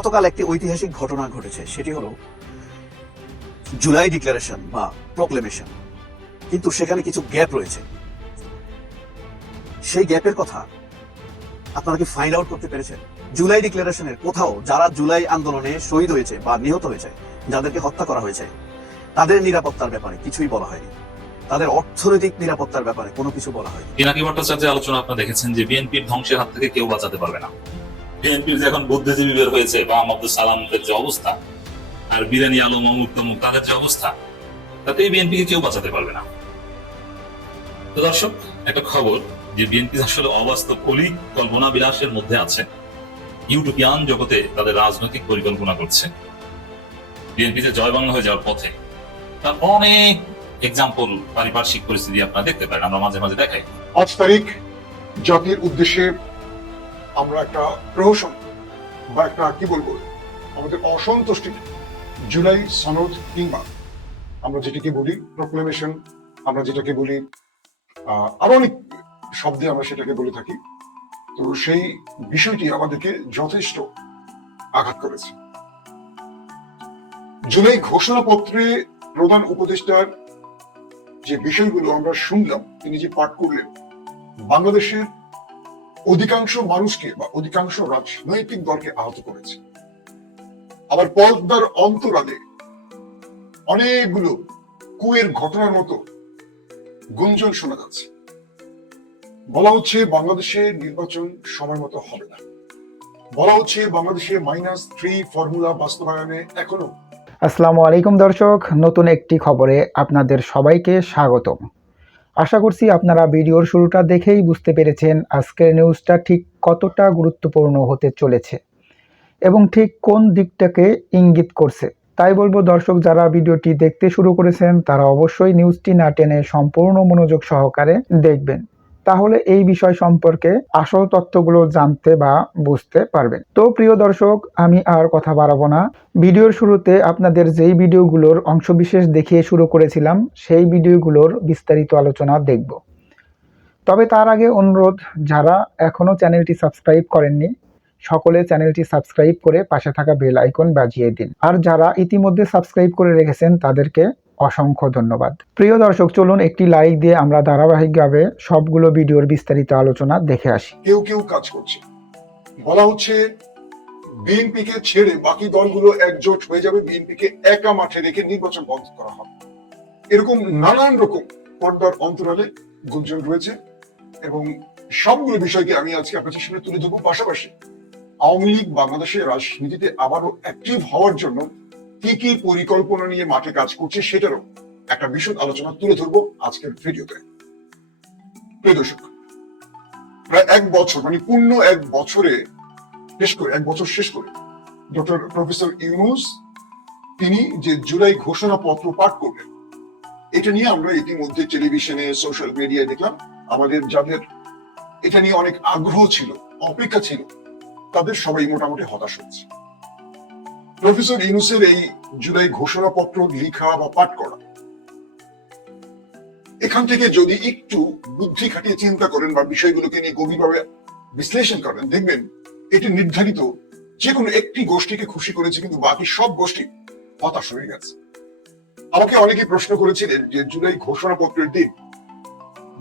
গতকাল একটি ঐতিহাসিক ঘটনা ঘটেছে, সেটি হলো জুলাই ডিক্লারেশন বা প্রক্লেমেশন, কিন্তু সেখানে কিছু গ্যাপ রয়েছে। সেই গ্যাপের কথা আপনারা কি ফাইন্ড আউট করতে পেরেছেন? জুলাই ডিক্লারেশনের কোথাও যারা জুলাই আন্দোলনে শহীদ হয়েছে বা নিহত হয়েছে, যাদেরকে হত্যা করা হয়েছে, তাদের নিরাপত্তার ব্যাপারে কিছুই বলা হয়নি। তাদের অর্থনৈতিক নিরাপত্তার ব্যাপারে কোনো কিছু বলা হয়নি। পিনাকি ভট্টাচার্যের আলোচনা আপনারা দেখেছেন যে বিএনপির ধ্বংসের হাত থেকে কেউ বাঁচাতে পারবে না। বিএনপির যে এখন বুদ্ধিজীবী বের হয়েছে বা আব্দুল সালামের যে অবস্থা, আর বিরানি আলম অমুক তমুক তাদের যে অবস্থা, তাতে বিএনপিকে কেউ বাঁচাতে পারবে না। তো দর্শক, একটা খবর যে বিএনপি আসলে অবাস্তব কলিগ কল্পনা বিলাসের মধ্যে আছে। ইউটোপিয়ান জগতে তাদের রাজনৈতিক পরিকল্পনা করছে। বিএনপি যে জয় বাংলা হয়ে যাওয়ার পথে তার অনেক এক্সাম্পল পারিপার্শ্বিক পরিস্থিতি আপনারা দেখতে পারেন, আমরা মাঝে মাঝে দেখাই। 5 তারিখ জাতির উদ্দেশ্যে আমরা একটা প্রহসন বা একটা কি বলবো, আমাদের অসন্তুষ্টি জুলাই সনদ কিংবা আমরা যেটাকে বলি প্রক্লেমেশন, আমরা যেটাকে বলি আরো অনেক শব্দে আমরা সেটাকে বলে থাকি। তো সেই বিষয়টি আমাদেরকে যথেষ্ট আঘাত করেছে। জুলাই ঘোষণাপত্রে প্রধান উপদেষ্টার যে বিষয়গুলো আমরা শুনলাম, তিনি যে পাঠ করলেন, বাংলাদেশের অধিকাংশ মানুষকে বা অধিকাংশ রাজনৈতিক দলকে আহত করেছে। আবার পর্দার অন্তরালে অনেকগুলো কুয়ের ঘটনার মতো গুঞ্জন শোনা যাচ্ছে। বলা হচ্ছে বাংলাদেশের নির্বাচন সময় মতো হবে না। বলা হচ্ছে বাংলাদেশে -3 ফর্মুলা বাস্তবায়নে এখনো। আসসালামু আলাইকুম দর্শক, নতুন একটি খবরে আপনাদের সবাইকে স্বাগতম। আশা করছি আপনারা ভিডিওর শুরুটা দেখেই বুঝতে পেরেছেন আজকের নিউজটা ঠিক কতটা গুরুত্বপূর্ণ হতে চলেছে এবং ঠিক কোন দিকটাকে ইঙ্গিত করছে। তাই বলবো দর্শক, যারা ভিডিওটি দেখতে শুরু করেছেন তারা অবশ্যই নিউজটি না টেনে সম্পূর্ণ মনোযোগ সহকারে দেখবেন, তাহলে এই বিষয় সম্পর্কে আসল তথ্যগুলো জানতে বা বুঝতে পারবেন। তো প্রিয় দর্শক, আমি আর কথা বাড়াবো না। ভিডিওর শুরুতে আপনাদের যেই ভিডিওগুলোর অংশবিশেষ দেখিয়ে শুরু করেছিলাম, সেই ভিডিওগুলোর বিস্তারিত আলোচনা দেখব। তবে তার আগে অনুরোধ, যারা এখনো চ্যানেলটি সাবস্ক্রাইব করেননি সকলে চ্যানেলটি সাবস্ক্রাইব করে পাশে থাকা বেল আইকন বাজিয়ে দিন, আর যারা ইতিমধ্যে সাবস্ক্রাইব করে রেখেছেন তাদেরকে অসংখ্য ধন্যবাদ। প্রিয় দর্শক, চলুন একটি লাইক দিয়ে আমরা ধারাবাহিকভাবে সবগুলো ভিডিওর বিস্তারিত আলোচনা দেখে আসি। কেউ কেউ কাজ করছে। বলা হচ্ছে বিএনপি কে ছেড়ে বাকি দলগুলো একজোট হয়ে যাবে, বিএনপি কে একা মাঠে রেখে নির্বাচন বন্ধ করা হবে। এরকম নানান রকম পর্দার অন্তরালে গুঞ্জন রয়েছে এবং সবগুলো বিষয়কে আমি আজকে আপনাদের সামনে তুলে ধরবো। পাশাপাশি আওয়ামী লীগ বাংলাদেশের রাজনীতিতে আবারও অ্যাক্টিভ হওয়ার জন্য কি কি পরিকল্পনা নিয়ে মাঠে কাজ করছে সেটারও একটা বিশদ আলোচনা তুলে ধরবো আজকের ভিডিওতে। প্রিয় দর্শক, প্রায় 1 বছর মানে পূর্ণ 1 বছরে এক বছর শেষ করে ডক্টর প্রফেসর ইউনূস তিনি যে জুলাই ঘোষণাপত্র পাঠ করলেন, এটা নিয়ে আমরা ইতিমধ্যে টেলিভিশনে সোশ্যাল মিডিয়ায় দেখলাম। আমাদের যাদের এটা নিয়ে অনেক আগ্রহ ছিল, অপেক্ষা ছিল, তাদের সবাই মোটামুটি হতাশ হচ্ছে। প্রফেসর ইউনূসের এই জুলাই ঘোষণাপত্র লেখা বা পাঠ করা, এখান থেকে যদি একটু বুদ্ধি খাটিয়ে চিন্তা করেন বা বিষয়গুলোকে নিয়ে গভীরভাবে বিশ্লেষণ করেন, দেখবেন এটি নির্ধারিত যে কোনো একটি গোষ্ঠীকে খুশি করেছে, কিন্তু বাকি সব গোষ্ঠী হতাশ হয়ে গেছে। আমাকে অনেকে প্রশ্ন করেছিলেন যে জুলাই ঘোষণাপত্রের দিন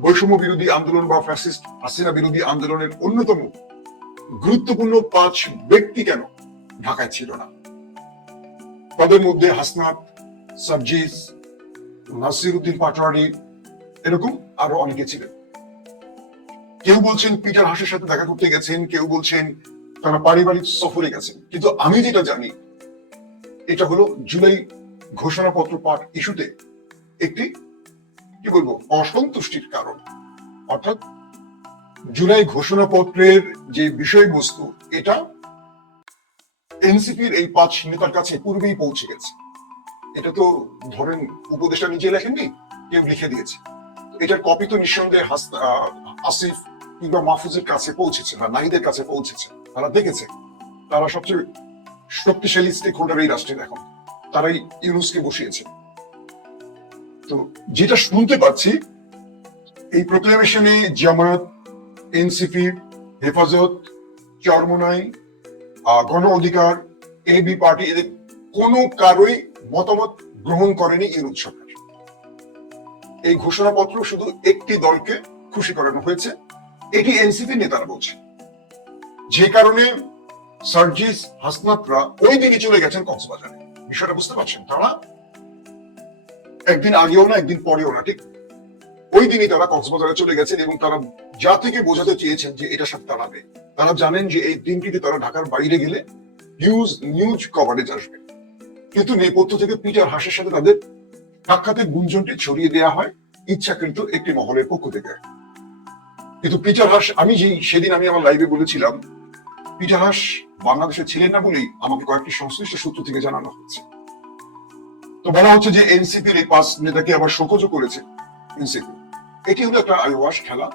বৈষম্য বিরোধী আন্দোলন বা ফ্যাসিস্ট হাসিনা বিরোধী আন্দোলনের অন্যতম গুরুত্বপূর্ণ 5 ব্যক্তি কেন ঢাকায় ছিল না। তাদের মধ্যে হাসনাত, সার্জিস, নাসির উদ্দিন পাটোয়ারি, এরকম আরো অনেকে ছিলেন। কেউ বলছেন পিটার হাসের সাথে দেখা করতে গেছেন, কেউ বলছেন তারা পারিবারিক সফরে গেছেন, কিন্তু আমি যেটা জানি এটা হলো জুলাই ঘোষণাপত্র পাঠ ইস্যুতে একটি কি বলবো অসন্তুষ্টির কারণ। অর্থাৎ জুলাই ঘোষণাপত্রের যে বিষয়বস্তু, এটা এনসিপির এই 5 নেতার কাছে পূর্বেই পৌঁছে গেছে। এটা তো ধরেন উপদেষ্টা নিজে লেখেননি, কেউ লিখে দিয়েছে। এটার কপি তো নিঃসন্দেহে আসিফ কিংবা মাহফুজের কাছে পৌঁছেছে বা নাহিদের কাছে পৌঁছেছে। তারা দেখেছে, তারা সবচেয়ে শক্তিশালী স্টেক হোল্ডার এই রাষ্ট্রের, এখন তারাই ইউনূসকে বসিয়েছে। তো যেটা শুনতে পাচ্ছি, এই প্রোক্লেমেশনে জামায়াত, এনসিপি, হেফাজত, চরমোনাই, গণ অধিকার, এবি পার্টি, এদের কোনো কারোই মতামত গ্রহণ করেনি ইউনুস সরকার। এই ঘোষণাপত্র শুধু একটি দলকে খুশি করানো হয়েছে, এটি এনসিপি নেতারা বলছে। যে কারণে সার্জিস হাসনাতরা ওই দিনই চলে গেছেন কক্সবাজারে। বিষয়টা বুঝতে পারছেন? তারা একদিন আগেও না, একদিন পরেও না, ঠিক ওই দিনই তারা কক্সবাজারে চলে গেছেন এবং তারা জাতিকে বোঝাতে চেয়েছেন যে এটা সাথে দাঁড়াবে। তারা জানেন যে এই দিনটিতে তারা ঢাকার বাইরে গেলে নিউজ কভারেজ আসবে, কিন্তু নেপথ্য থেকে পিটার হাসের সাথে তাদের সাক্ষাতের গুঞ্জনটি ছড়িয়ে দেওয়া হয় ইচ্ছাকৃত একটি মহলের পক্ষ থেকে। কিন্তু পিটার হাস, সেদিন আমি আমার লাইভে বলেছিলাম, পিটার হাস বাংলাদেশে ছিলেন না বলেই আমাকে কয়েকটি সংশ্লিষ্ট সূত্র থেকে জানানো হচ্ছে। তো বলা হচ্ছে যে এনসিপির এই 5 নেতাকে আবার শোকজ করেছে এনসিপি। এটি হলো একটা আইওয়াশ খেলা।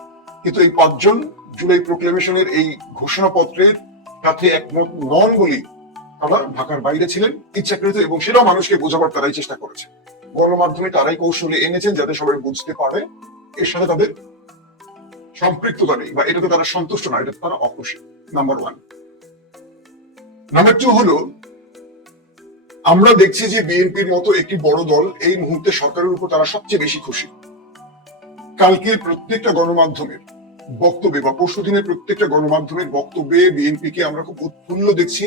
কিন্তু এই 5 জন জুলাই প্রোক্লেমেশনের এই ঘোষণাপত্রের সাথে একমত নন বলেই তারা ঢাকার বাইরে ছিলেন ইচ্ছাকৃত, এবং সেটাও মানুষকে বোঝাবার তারাই চেষ্টা করেছে। গণমাধ্যমে তারাই কৌশলে এনেছেন যাতে সবাই বুঝতে পারে এর সাথে তাদের সম্পৃক্ততা নেই বা এটাতে তারা সন্তুষ্ট না, এটাতে তারা অখুশি। নাম্বার 1। নাম্বার 2 হলো, আমরা দেখছি যে বিএনপির মতো একটি বড় দল এই মুহূর্তে সরকারের উপর তারা সবচেয়ে বেশি খুশি। কালকে প্রত্যেকটা গণমাধ্যমের বক্তব্যে বা পরশুদিনের প্রত্যেকটা গণমাধ্যমের বক্তব্যে বিএনপিকে আমরা খুব উৎফুল্ল দেখছি,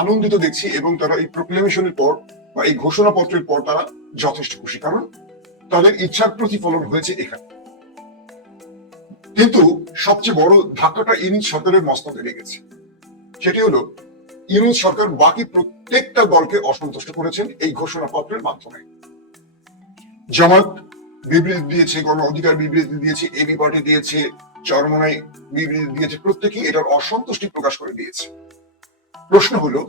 আনন্দিত দেখছি, এবং তারা এই প্রোক্লেমেশনের পর বা এই ঘোষণাপত্রের পর তারা যথেষ্ট খুশি, কারণ তাদের ইচ্ছার প্রতিফলন হয়েছে এখানে। কিন্তু সবচেয়ে বড় ধাক্কাটা ইউনুস সরকারের মস্তকে লেগেছে। সেটি হলো, ইউনুস সরকার বাকি প্রত্যেকটা দলকে অসন্তুষ্ট করেছেন এই ঘোষণাপত্রের মাধ্যমে। জামাত বিবৃতি দিয়েছে, গণ অধিকার বিবৃতি দিয়েছে, এবি পার্টি দিয়েছে, চরমনাই বিবৃতি দিয়েছে, প্রত্যেকেই এটার অসন্তুষ্টি প্রকাশ করে দিয়েছে। প্রশ্ন হলো,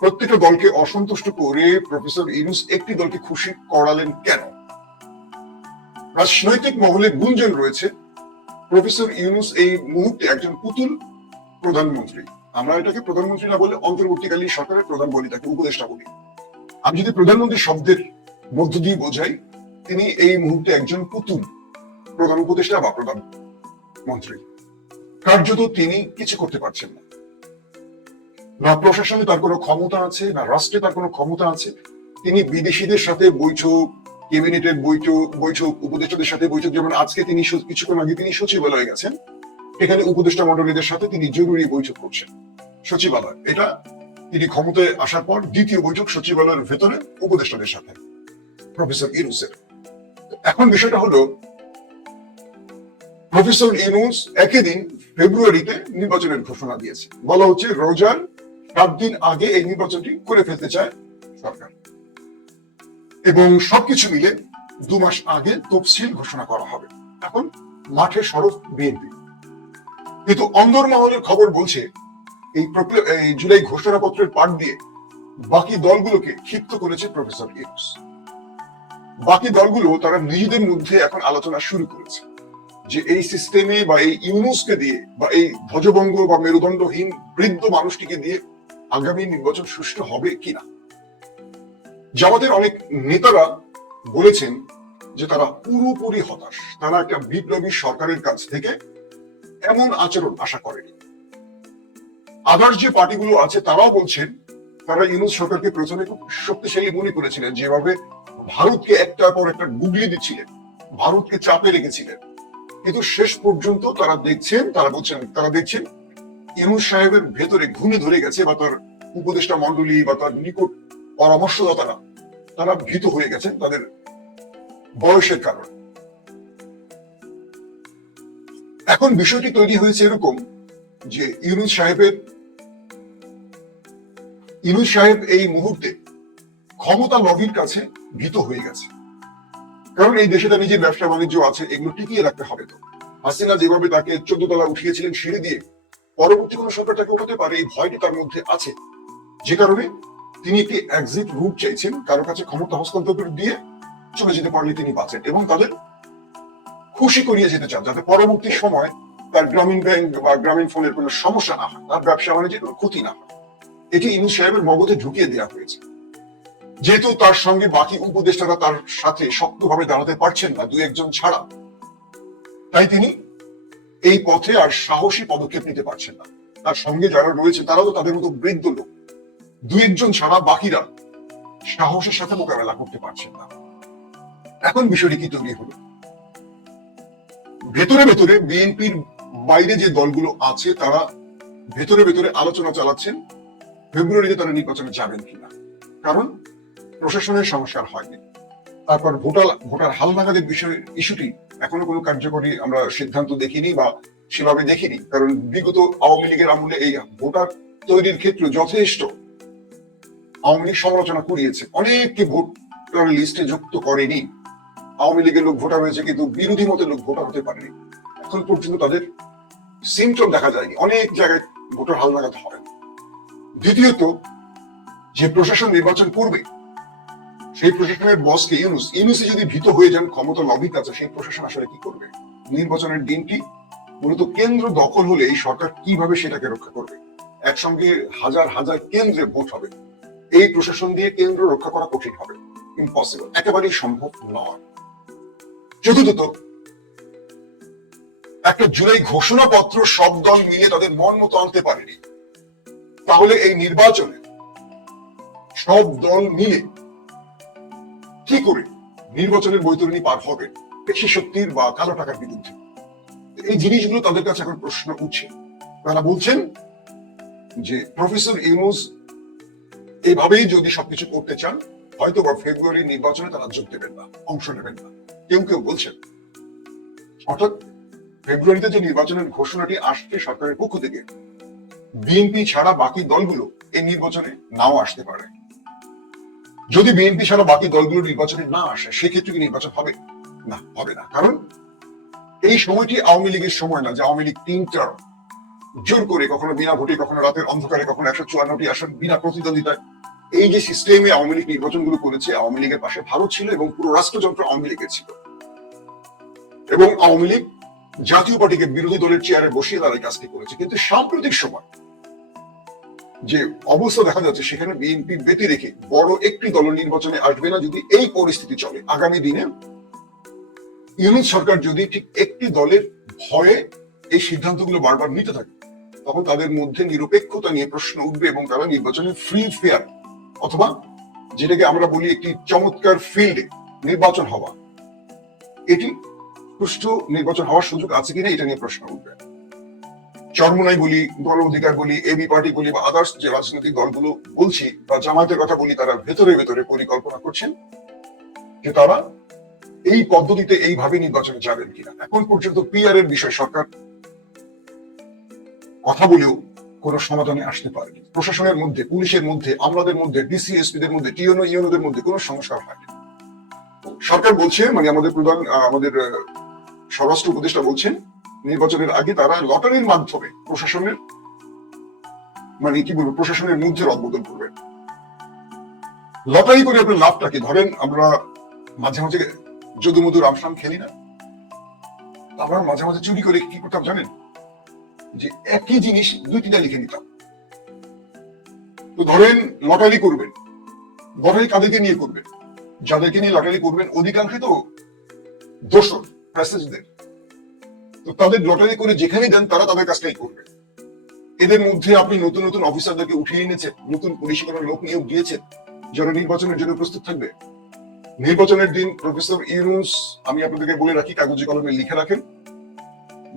প্রত্যেকটা দলকে অসন্তুষ্ট করে প্রফেসর ইউনুস একটি দলকে খুশি করালেন কেন? রাজনৈতিক মহলে গুঞ্জন রয়েছে প্রফেসর ইউনুস এই মুহূর্তে একজন পুতুল প্রধানমন্ত্রী। আমরা এটাকে প্রধানমন্ত্রী না বলে অন্তর্বর্তীকালীন সরকারের প্রধান বলি, তাকে উপদেষ্টা বলি। আমি যদি প্রধানমন্ত্রী শব্দের মধ্য দিয়ে বোঝাই, তিনি এই মুহূর্তে একজন পুতুল প্রধান উপদেষ্টা বা প্রধানমন্ত্রী। কার্যত তিনি কিছু করতে পারছেন না। না প্রশাসনে তার কোনো ক্ষমতা আছে, না রাষ্ট্রে তার কোনো ক্ষমতা আছে। তিনি বিদেশিদের সাথে বৈঠক, ক্যাবিনেটের বৈঠক, উপদেষ্টাদের সাথে বৈঠক, যেমন আজকে তিনি কিছুক্ষণ আগে তিনি সচিবালয়ে গেছেন, এখানে উপদেষ্টা মন্ডলীদের সাথে তিনি জরুরি বৈঠক করছেন সচিবালয়। এটা তিনি ক্ষমতায় আসার পর দ্বিতীয় বৈঠক সচিবালয়ের ভেতরে উপদেষ্টাদের সাথে প্রফেসর ইউনুসের। এখন বিষয়টা হলো, প্রফেসর ইউনুস একই দিন ফেব্রুয়ারিতে নির্বাচনের ঘোষণা দিয়েছে। বলা হচ্ছে রোজার 7 দিন আগে এই নির্বাচনটি করে ফেলতে চায় সরকার, এবং সবকিছু মিলে 2 মাস আগে তফসিল ঘোষণা করা হবে। এখন মাঠে সরব বিএনপি, কিন্তু অন্দরমহলের খবর বলছে এই জুলাই ঘোষণাপত্রের পাঠ দিয়ে বাকি দলগুলোকে ক্ষিপ্ত করেছে প্রফেসর ইউনুস। বাকি দলগুলো তারা নিজেদের মধ্যে এখন আলোচনা শুরু করেছে যে এই সিস্টেমে বা এই ইউনুসকে দিয়ে বা এই ধ্বজভঙ্গ বা মেরুদণ্ডহীন বৃদ্ধ মানুষটিকে দিয়ে আগামী নির্বাচন সুষ্ঠু হবে কিনা। জামাতের অনেক নেতারা বলেছেন যে তারা পুরোপুরি হতাশ, তারা একটা বিপ্লবী সরকারের কাছ থেকে এমন আচরণ আশা করেনি। আদার্স যে পার্টিগুলো আছে তারাও বলছেন তারা ইউনুস সরকারকে প্রথমে খুব শক্তিশালী মনে করেছিলেন, যেভাবে ভারতকে একটার পর একটা গুগলি দিচ্ছিলেন, ভারতকে চাপে রেখেছিলেন, কিন্তু শেষ পর্যন্ত তারা দেখছেন ইউনুস সাহেবের ভেতরে ঘুমে ধরে গেছে, বা তার উপদেষ্টা মন্ডলী বা তার নিকট পরামর্শদাতারা তারা ভীত হয়ে গেছেন তাদের বয়সের কারণে। এখন বিষয়টি তৈরি হয়েছে এরকম যে ইউনুস সাহেব এই মুহূর্তে ক্ষমতা লবির কাছে ভীত হয়ে গেছে, কারণ এই দেশে তার নিজের ব্যবসা বাণিজ্য আছে, এগুলো টিকিয়ে রাখতে হবে। তো হাসিনা যেভাবে তাকে 14 তলা উঠিয়েছিলেন সিঁড়ি দিয়ে, পরবর্তী কোন সরকার তাকে উঠাতে পারে এই ভয়টি তার মধ্যে আছে, যে কারণে তিনি একটি এক্সিট রুট চাইছেন, কারো কাছে ক্ষমতা হস্তান্তর দিয়ে চলে যেতে পারলে তিনি বাঁচেন, এবং তাদের খুশি করিয়ে যেতে চান, যাতে পরবর্তী সময় তার গ্রামীণ ব্যাংক বা গ্রামীণ ফোনের কোনো সমস্যা না হয়, তার ব্যবসা বাণিজ্যের কোনো ক্ষতি না হয়। এটি ইউনুস সাহেবের মগজে ঢুকিয়ে দেওয়া হয়েছে। যেহেতু তার সঙ্গে বাকি উপদেষ্টারা তার সাথে শক্তভাবে দাঁড়াতে পারছেন না, 2-1 ছাড়া, তাই তিনি এই পথে আর সাহসী পদক্ষেপ নিতে পারছেন না। তার সঙ্গে যারা রয়েছে তারাও তো তাদের মতো বৃদ্ধ লোক, দুই একজন ছাড়া বাকিরা সাহসের সাথে মোকাবেলা করতে পারছেন না। এখন বিষয়টি কি তৈরি হলো? ভেতরে ভেতরে বিএনপির বাইরে যে দলগুলো আছে তারা ভেতরে ভেতরে আলোচনা চালাচ্ছেন ফেব্রুয়ারিতে তারা নির্বাচনে যাবেন কিনা, কারণ প্রশাসনের সংস্কার হয়নি। তারপর ভোটার হালনাগাদের বিষয় ইস্যুটি এখনো কোনো কার্যকরী আমরা সিদ্ধান্ত দেখিনি বা সেভাবে দেখিনি, কারণ বিগত আওয়ামী লীগের আমলে এই ভোটার তৈরির ক্ষেত্রে যথেষ্ট আওয়ামী লীগ সমালোচনা করিয়েছে, অনেককে ভোটার লিস্টে যুক্ত করেনি। আওয়ামী লীগের লোক ভোটার হয়েছে কিন্তু বিরোধী মতের লোক ভোটার হতে পারেনি। এখন পর্যন্ত তাদের সিমটম দেখা যায়নি, অনেক জায়গায় ভোটার হালনাগাদ হয়। দ্বিতীয়ত, যে প্রশাসন নির্বাচন করবে সেই প্রশাসনের বসকে ইউনুসে যদি ভীত হয়ে যান ক্ষমতা লবিক আছে, সেই প্রশাসন আসলে কি করবে? নির্বাচনের দিনটি মূলত কেন্দ্র দখল হলে এই সরকার কিভাবে সেটাকে রক্ষা করবে? একসঙ্গে হাজার হাজার কেন্দ্রে ভোট হবে, এই প্রশাসন দিয়ে কেন্দ্র রক্ষা করা কঠিন হবে, ইম্পসিবল, একেবারেই সম্ভব নয়। চতুর্থত, একটা জুলাই ঘোষণাপত্র সব দল মিলে তাদের মন মতো আনতে পারেনি, তাহলে এই নির্বাচনে সব দল মিলে কি করে নির্বাচনের বৈতরণী পার হবে পেশি শক্তির বা কালো টাকার বিরুদ্ধে? এই জিনিসগুলো তাদের কাছে এখন প্রশ্ন উঠছে। তারা বলছেন যে প্রফেসর ইউনূস এইভাবেই যদি সবকিছু করতে চান হয়তো বা ফেব্রুয়ারি নির্বাচনে তারা যোগ দেবেন না, অংশ নেবেন না। কেউ কেউ বলছেন অর্থাৎ ফেব্রুয়ারিতে যে নির্বাচনের ঘোষণাটি আসছে সরকারের পক্ষ থেকে, বিএনপি ছাড়া বাকি দলগুলো এই নির্বাচনে নাও আসতে পারে। যদি বিএনপি ছাড়া বাকি দলগুলো নির্বাচনে না আসে সেক্ষেত্রে কি নির্বাচন হবে? না, হবে না। কারণ এই সময়টি আওয়ামী লীগের সময় না যে আওয়ামী লীগ 3 টার্ম জোর করে কখনো বিনা ভোটে, কখনো রাতের অন্ধকারে, কখনো 154টি আসন বিনা প্রতিদ্বন্দ্বিতায়, এই যে সিস্টেমে আওয়ামী লীগ নির্বাচনগুলো করেছে, আওয়ামী লীগের পাশে ভারত ছিল এবং পুরো রাষ্ট্রযন্ত্র আওয়ামী লীগের ছিল, এবং আওয়ামী লীগ জাতীয় পার্টিকে বিরোধী দলের চেয়ারে বসিয়ে তারা এই কাজটি করেছে। কিন্তু সাম্প্রতিক সময় যে অবস্থা দেখা যাচ্ছে সেখানে বিএনপি ব্যতি রেখে বড় একটি দল নির্বাচনে আসবে না যদি এই পরিস্থিতি চলে। আগামী দিনে ইউনূস সরকার যদি ঠিক একটি দলের ভয়ে এই সিদ্ধান্তগুলো বারবার নিতে থাকে, তখন তাদের মধ্যে নিরপেক্ষতা নিয়ে প্রশ্ন উঠবে এবং তারা নির্বাচনে ফ্রি ফেয়ার অথবা যেটাকে আমরা বলি একটি চমৎকার ফিল্ডে নির্বাচন হওয়া, এটি সুষ্ঠু নির্বাচন হওয়ার সুযোগ আছে কিনা এটা নিয়ে প্রশ্ন উঠবে। চরমোনাই বলি, গণ অধিকার বলি, এবি পার্টি বলি বা আদার্স যে রাজনৈতিক দলগুলো বলছি বা জামায়াতের কথা বলি, তারা ভেতরে ভেতরে পরিকল্পনা করছেন যে তারা এই পদ্ধতিতে এইভাবে নির্বাচনে যাবেন কিনা। এখন পর্যন্ত পিআর এর বিষয় সরকার কথা বলেও কোন সমাধানে আসতে পারেনি। প্রশাসনের মধ্যে, পুলিশের মধ্যে, আমলাদের মধ্যে, ডিসিএসপিদের মধ্যে, টিএনও ইউনোদের মধ্যে কোনো সংস্কার হয়নি। সরকার বলছে, মানে আমাদের স্বরাষ্ট্র উপদেষ্টা বলছেন নির্বাচনের আগে তারা লটারির মাধ্যমে প্রশাসনের প্রশাসনের মধ্যে রদবদল করবেন। লটারি করে আপনার লাভটা কি? ধরেন আমরা মাঝে মাঝে যদুমধু রামসাম খেলি না, আমরা মাঝে মাঝে চুরি করে কি করতাম জানেন? যে একই জিনিস 2-3টা লিখে নিতাম। তো ধরেন লটারি করবেন, লটারি কাদেরকে নিয়ে করবেন? যাদেরকে নিয়ে লটারি করবেন অধিকাংশই তো দোষর প্যাসেজদের, তো তাদের লটারি করে যেখানে দেন তারা তাদের কাজটাই করবে। এদের মধ্যে আপনি নতুন নতুন অফিসারদেরকে উঠিয়ে এনেছেন, নতুন পুলিশি কোনো লোক নিয়োগ দিয়েছেন যারা নির্বাচনের জন্য প্রস্তুত থাকবে। নির্বাচনের দিন প্রফেসর ইউনূস, আমি আপনাদেরকে বলে রাখি, কাগজে কলমে লিখে রাখেন,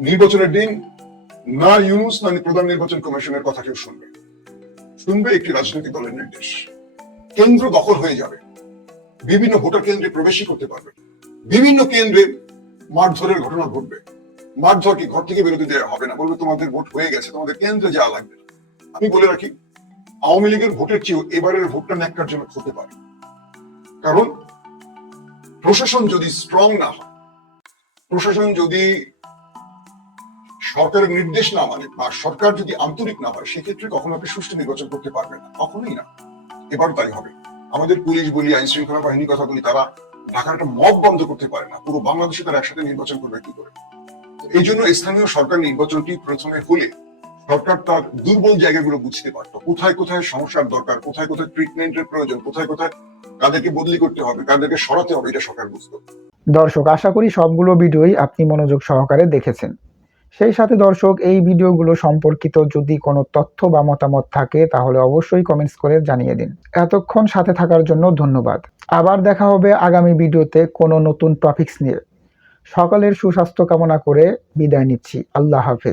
নির্বাচনের দিন না ইউনূস না প্রধান নির্বাচন কমিশনের কথা কেউ শুনবে একটি রাজনৈতিক দলের নির্দেশ। কেন্দ্র দখল হয়ে যাবে, বিভিন্ন ভোটার কেন্দ্রে প্রবেশই করতে পারবে, বিভিন্ন কেন্দ্রে মারধরের ঘটনা ঘটবে। মারধর কি? ঘর থেকে বেরোতে দেওয়া হবে না, বলবে তোমাদের ভোট হয়ে গেছে, তোমাদের কেন্দ্রে যাওয়া লাগবে না। আমি বলে রাখি, আওয়ামী লীগের ভোটের চেয়েও এবারের ভোটটা ন্যাক্কারজনক হতে পারে। কারণ প্রশাসন যদি স্ট্রং না হয়, প্রশাসন যদি সরকারের নির্দেশ না মানে বা সরকার যদি আন্তরিক না হয়, সেক্ষেত্রে কখনো আপনি সুষ্ঠু নির্বাচন করতে পারবেন না, কখনোই না। এবার তাই হবে। আমাদের পুলিশ বলি, আইন শৃঙ্খলা বাহিনীর কথা বলি, তারা ঢাকার একটা মব বন্ধ করতে পারে না, পুরো বাংলাদেশে তারা একসাথে নির্বাচন করবে কি করে? এই জন্য স্থানীয় সরকার নির্বাচনটি প্রথমে হলে সরকার তার দুর্বল জায়গাগুলো বুঝতে পারতো, কোথায় কোথায় সমস্যার দরকার, কোথায় কোথায় ট্রিটমেন্টের প্রয়োজন, কোথায় কোথায় কাদেরকে বদলি করতে হবে, কাদেরকে সরাতে হবে, এটা সরকার বুঝতো। দর্শক, আশা করি সবগুলো ভিডিওই আপনি মনোযোগ সহকারে দেখেছেন। সেই সাথে দর্শক, এই ভিডিওগুলো সম্পর্কিত যদি কোনো তথ্য বা মতামত থাকে তাহলে অবশ্যই কমেন্টস করে জানিয়ে দিন। এতক্ষণ সাথে থাকার জন্য ধন্যবাদ। আবার দেখা হবে আগামী ভিডিওতে কোনো নতুন টপিকস নিয়ে। সকলের সুস্বাস্থ্য কামনা করে বিদায় নিচ্ছি। আল্লাহ হাফেজ।